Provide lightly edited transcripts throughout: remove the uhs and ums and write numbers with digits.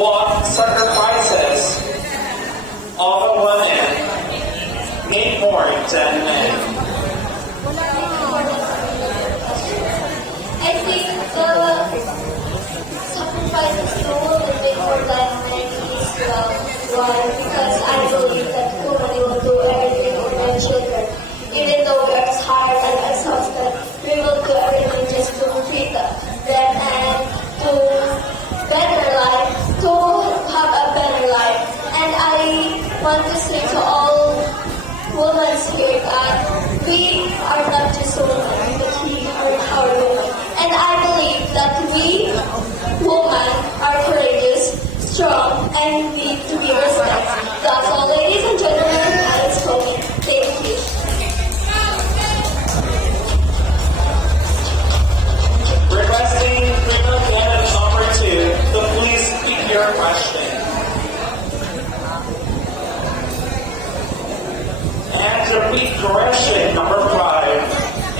What sacrifices of a woman need more than men? I think the sacrifices to women make more than men is why? Because I believe that women will do everything for their children. Even though we are tired and exhausted, we will do everything just to feed them and to better life, to have a better life. And I want to say to all women here that we are not just women, but we are our women. And I believe that we women are courageous, strong, and need to be respected. That's all, ladies and gentlemen. I am spoken. Thank you. Requesting criminal candidate number 2 to please pick your question. And repeat question number 5.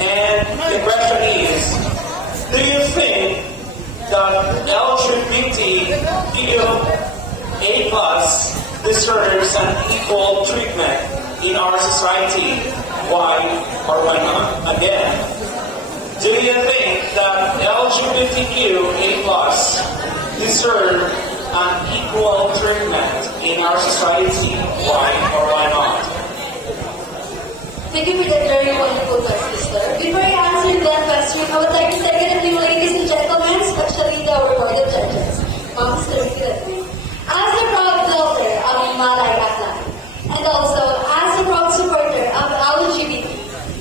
And the question is, do you think that LGBTQA+ deserves an equal treatment in our society? Why or why not? Again, do you think that LGBTQA+ deserve an equal treatment in our society? Why or why not? Thank you for that very wonderful question, sister. Before I answer that question, I would like to thank you, ladies and gentlemen, especially the rewarded judges. Ma'am, Sister Ricky, as a proud daughter of Malay Atlan, and also as a proud supporter of LGBT,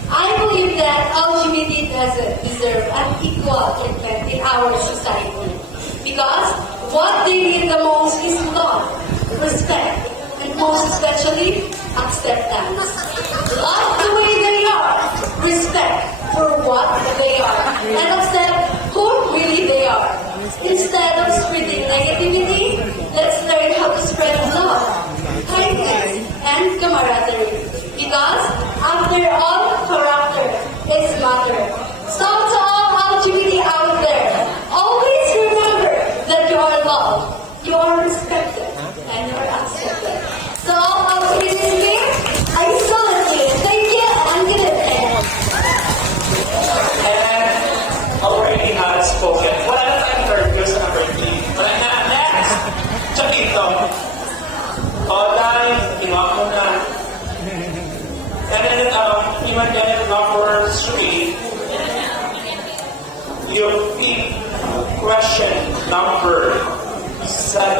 I believe that LGBT doesn't deserve an equal treatment in our society. Because what they need the most is love, respect, and most especially, acceptance. Love the way they are, respect for what they are, and accept who really they are. Instead of spreading negativity, let's learn how to spread love, kindness, and camaraderie. Because after all, character is matter. So to all LGBT out there, always remember that you are loved, you are respected, and you are accepted. So all LGBT here, I salute you. Thank you and good evening. And already had spoken. Wala na tayong third person number 3. Wala na. Next! Chapito. Dahil, iwa ko na. And then, human candidate number 3, you pick question number 7.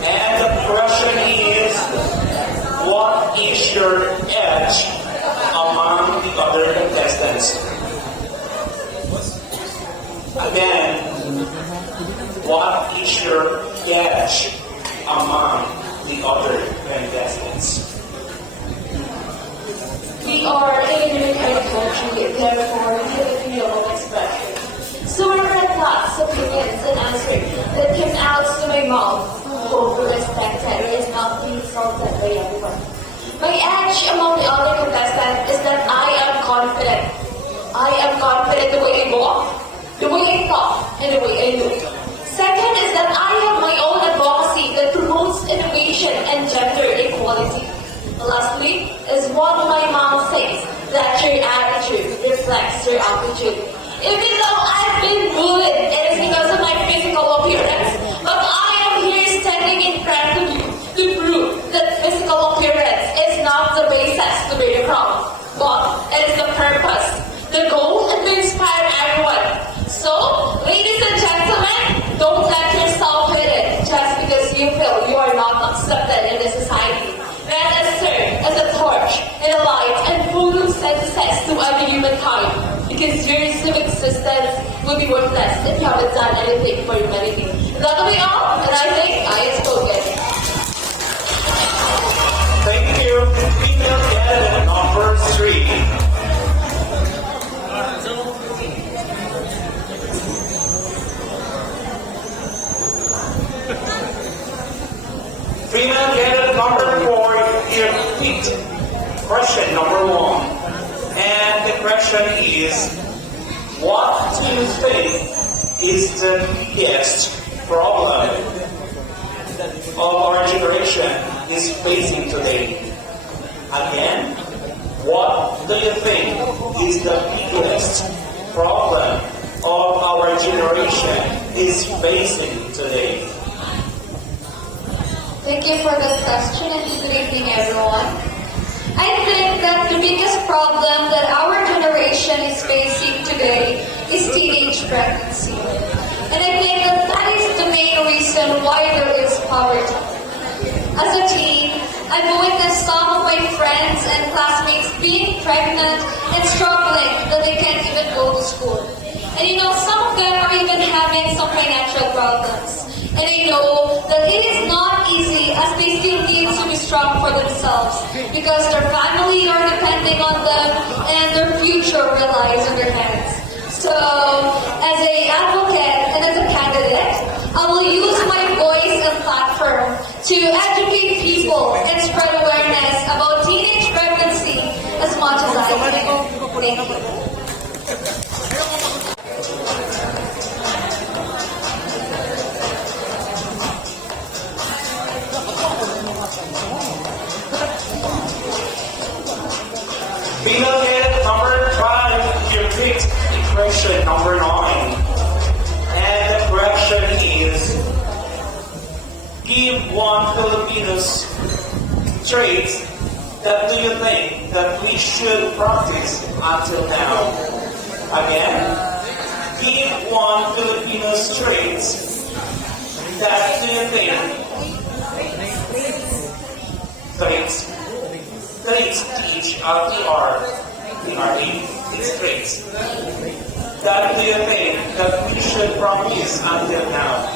And the question is, what is your edge among the other contestants? Again, what is your edge among the other contestants? We are a unified country, therefore Filipino expression. So I read thoughts, opinions, and answers that came out to my mouth. Hope for respected is not being insulted by everyone. My edge among the other contestants is that I am confident. I am confident the way I walk, the way I talk, and the way I look. Second is that I have my own advocacy that promotes innovation and gender equality. Lastly is what my mom says, that your attitude reflects your aptitude. Even though I've been bullied, it is because of my physical appearance, but I am here standing in front of you to prove that physical appearance is not the basis to be proud, but it is the purpose, the goal, and to inspire everyone. So, ladies and gentlemen, don't let yourself hit it just because you feel you are not accepted in the society. Let us serve as a torch and a light and full of sentences to every humankind. Because years of existence will be worthless if you haven't done anything for humanity. That'll be all, and I think I have spoken. Thank you. Female candidate number 3. Female candidate number 4, you picked question number 1. And the question is, what do you think is the biggest problem of our generation is facing today? Again, what do you think is the biggest problem of our generation is facing today? Thank you for that question and good evening everyone. I think that the biggest problem that our generation is facing today is teenage pregnancy. And I think that that is the main reason why there is poverty. As a teen, I've witnessed some of my friends and classmates being pregnant and struggling that they can't even go to school. And you know, some of them are even having some financial problems. And I know that it is not easy as they still need to be strong for themselves because their family are depending on them and their future relies on their hands. So, as an advocate and as a candidate, I will use my voice and platform to educate people and spread awareness about teenage pregnancy as much as I can. Thank you. VIDEOKE number 5, you picked equation number 9. And the question is, give one Filipino's traits that do you think that we should practice until now? Again, give one Filipino's traits that do you think traits teach LTR in our these traits. That do you think that we should practice until now?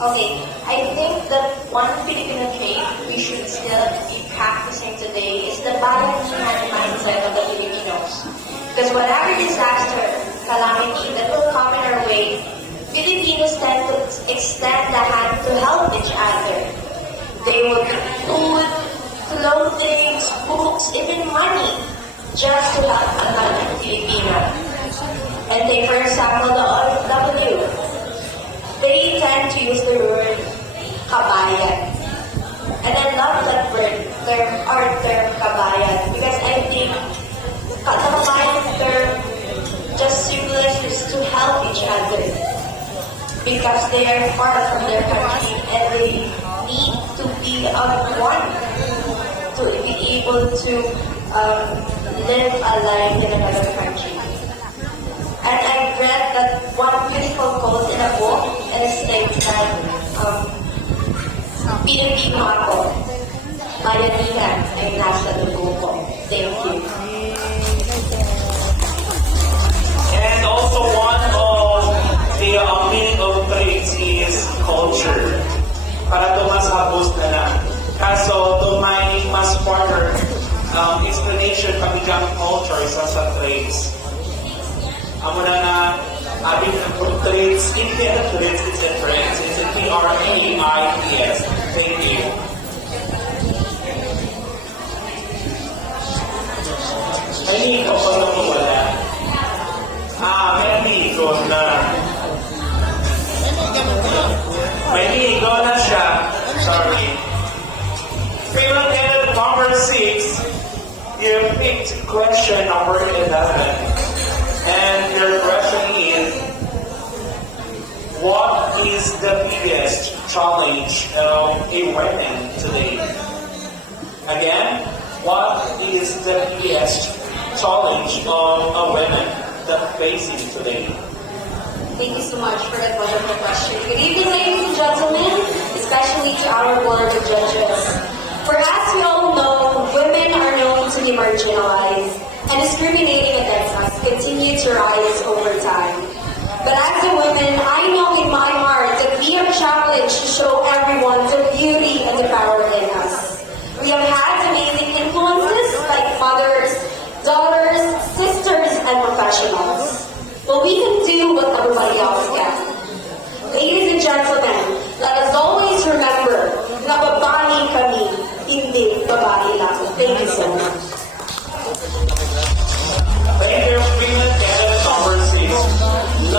Okay, I think that one Filipino trait we should still be practicing today is the bayan mindset of the Filipinos. Because whatever disaster, calamity that will come in our way, Filipinos tend to extend the hand to help each other. They will give food, clothing, books, even money, just to help another Filipino. And take for example the OFW. They tend to use the word kabayan. And I love that word, term kabayan, because I think the kabayan term just symbolizes to help each other. Because they are far from their country and they need to be one to be able to live a life in another country. And I read that one beautiful quote in a book, and it states that Pilipino ako, bayanihan ay nasa dugo ko. Thank you. And also one of the meaning of traits is culture. Para ito mas habos na lang. Kaso ito may mas further explanation pag-become culture sa traits. Amo na na ating traits, hindi na traits, it's a traits. It's a TRAITS. Thank you. May amigo pa lang wala. May amigo na. May amigo na siya. Sorry. VIDEOKE number 6, you picked question number 11. And your question is, what is the biggest challenge of a woman today? Again, what is the biggest challenge of a woman that facing today? Thank you so much for that wonderful question. Good evening, ladies and gentlemen, especially to our board of judges. For as we all know, women are known to be marginalized, and discriminating against us continue to rise over time. But as a woman, I know in my heart that we are challenged to show everyone the beauty and the power in us. We have had amazing influences like mothers, daughters, sisters, and professionals. But we can do what everybody else can. Ladies and gentlemen, let us always remember na babae kami, hindi babae lang. Thank you so much. Thank you, VIDEOKE number 6.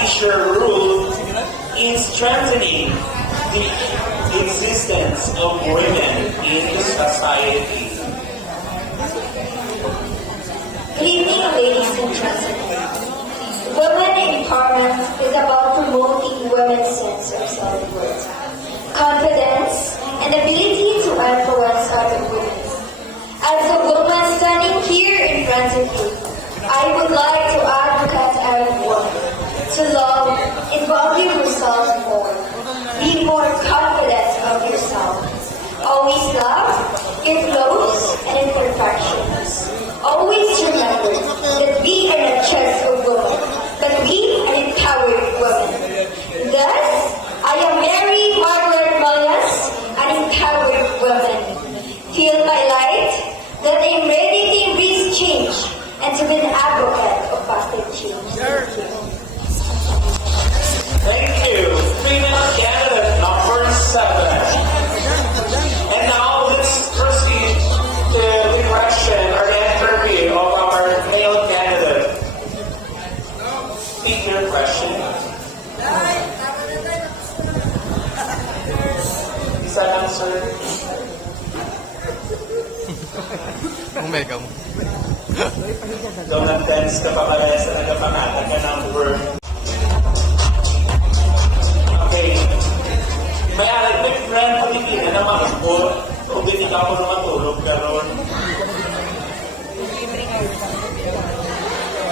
teacher rule in strengthening the existence of women in society. Good evening, ladies and gentlemen. Women empowerment is about promoting women's sense of self-worth, confidence, and ability to influence other women. As a woman standing here in front of you, I would like to advocate everyone to love and value yourself more. Be more confident of yourself. Always love in flaws and imperfections. Always remember that we are not just a woman, but we are empowered women. Thus, I am Mary Margaret Malas, an empowered woman. Feel my light that I am ready to embrace change and to be an advocate of positive change. Thank you. Female candidate number 7. And now let's proceed to the question or the interview of our male candidate. Speak your question. Isa lang, sir. Omega mo. Don't nag-dance ka pa kaya sa nagapangatan ka number. Okay. May alag, may friend Pilipina naman ako. Kung hindi ka ako matulog, pero...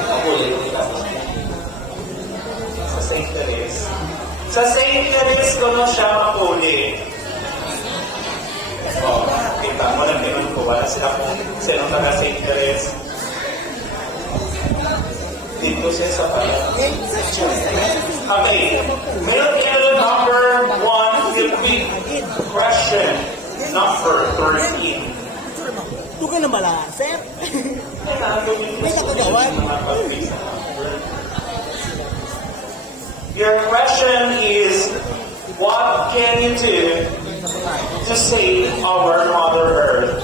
Makulit kita. Sa St. Therese. Sa St. Therese ko na siya makulit. Oh, kita mo lang naman ko. Wala sila kung sinong taga St. Therese. Dito siya sa pala. Okay. Male candidate number 1 will be question number 13. Ito ka na bala, sir? May nakagawan. Your question is, what can you do to save our Mother Earth?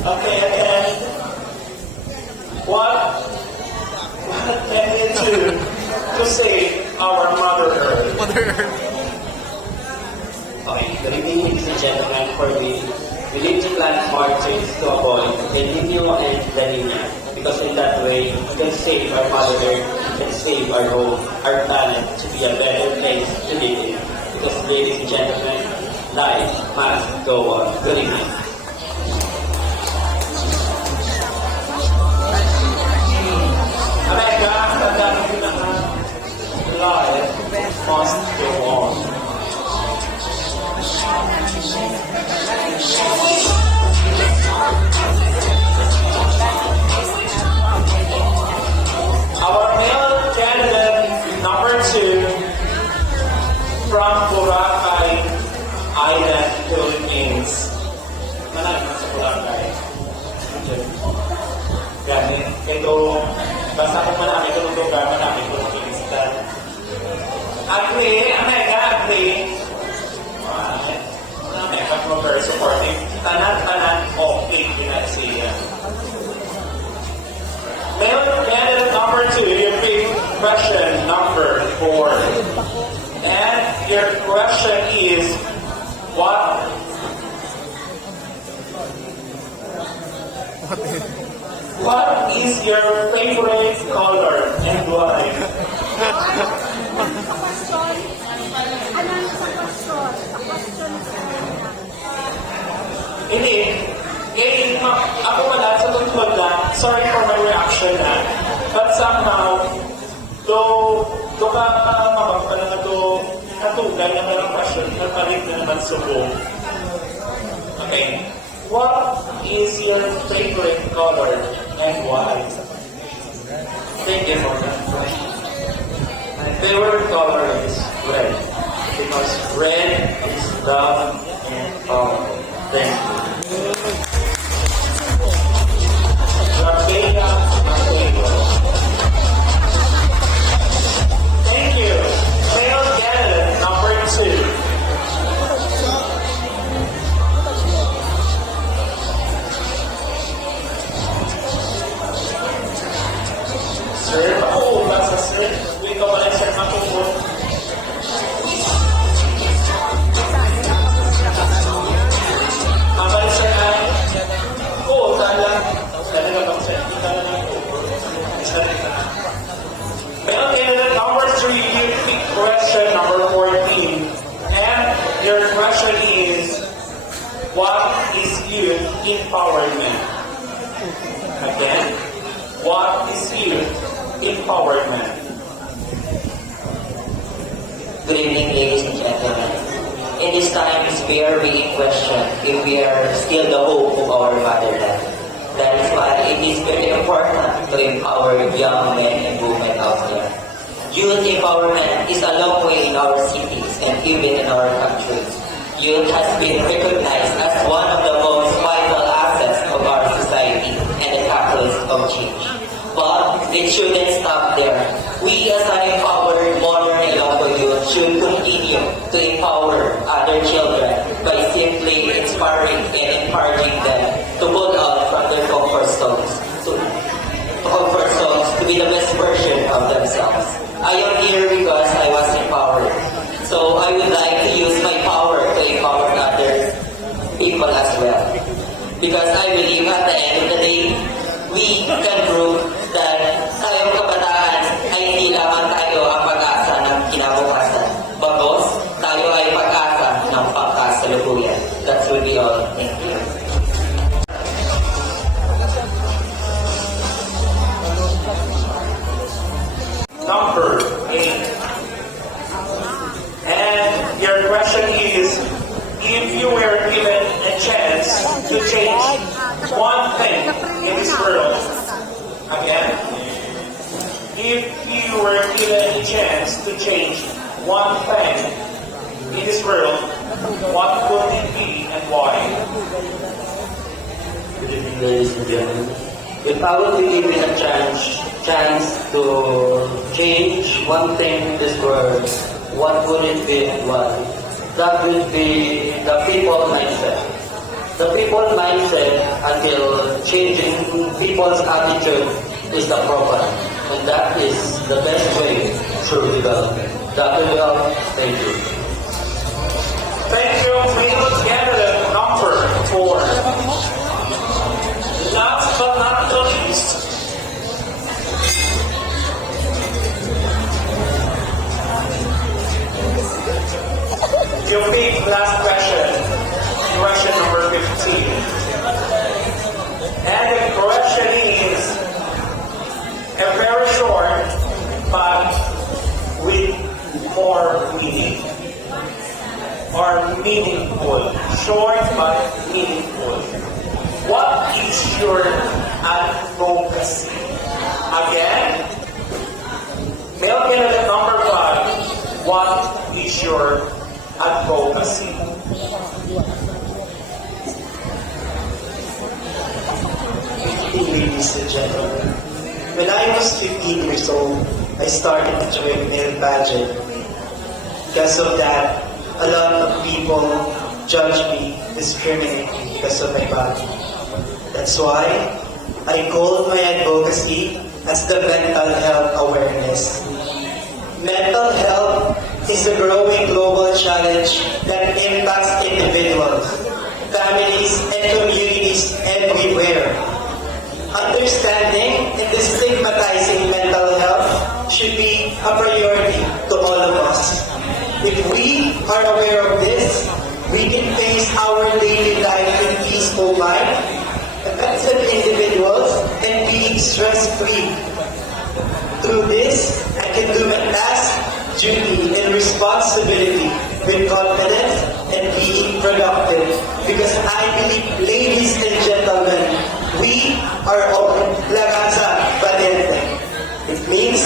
Okay, again. What can you do to save our Mother Earth? Mother Earth. Okay, good evening, ladies and gentlemen. For me, we need to plant more trees to avoid the Nino and La Nina, because in that way, we can save our Mother Earth, we can save our home, our planet to be a better place to live in. Because, ladies and gentlemen, life must go on. Good evening. America, life must go on. Our male candidate number 2 from Boracay Island, Philippines. Manay sa Boracay. Ganit. Ito, basta kung manami ito ng lugar, manami ito ng kinistan. Agree? America, agree? America from very supportive. Tanan-tanan, okay, pinasiya. Male candidate number 2, your big question number 4. And your question is, what is your favorite color and why? Hindi. Ako pala sa tungkol na, sorry for my reaction na, but somehow, though ka mabang pala na to, natugay na meron question, napalit na naman subo. Okay. What is your favorite color and why? Thank you for that question. My favorite color is red, because red is love and power. Thank you. Thank you. Male candidate number 2. empowerment? Again, what is youth empowerment? Good evening, ladies and gentlemen. In these times, we are being questioned if we are still the hope of our motherland. That is why it is very important to empower young men and women out there. Youth empowerment is a long way in our cities and even in our countries. Youth has been recognized as one of the most vital assets of our society and a catalyst of change. But it shouldn't stop there. We as an empowered modern Ilocos youth should continue to empower other children by simply inspiring and encouraging them to pull out from their comfort zones to be the best version of themselves. I am here because I was empowered. So I would like to use my power to empower other people as well. Because I believe at the end of the day, we can prove that tayong kabataan ay hindi lamang tayo ang pag-asa ng kinabukasan. Bagos, tayo ay pag-asa ng pangkasalukuyan. That will be all. Thank you. Number 8. And your question is, if you were given a chance to change one thing in this world, again, if you were given a chance to change one thing in this world, what would it be and why? Good evening, ladies and gentlemen. If I would be given a chance to change one thing in this world, what would it be and why? That would be the people mindset. The people mindset until changing people's attitude is the problem. And that is the best way through development. That will help. Thank you. Thank you. We look together at number 4. Last but not the least, your big last question, question number 15. And the question is a very short but with more meaning. Or meaningful. Short but meaningful. What is your advocacy? Again, male candidate number 5. What is your advocacy? Ladies and gentlemen, when I was 15 years old, I started to join male pageant. Because of that, a lot of people judge me, discriminate me because of my body. That's why I called my advocacy as the mental health awareness. Mental health is a growing global challenge that impacts individuals, families, and communities everywhere. Understanding and destigmatizing mental health should be a priority to all of us. If we are aware of this, we can face our daily life in peaceful mind, effective individuals, and being stress-free. Through this, I can do my task, duty, and responsibility with confidence and being productive. Because I believe, ladies and gentlemen, we are all laganza valiente. It means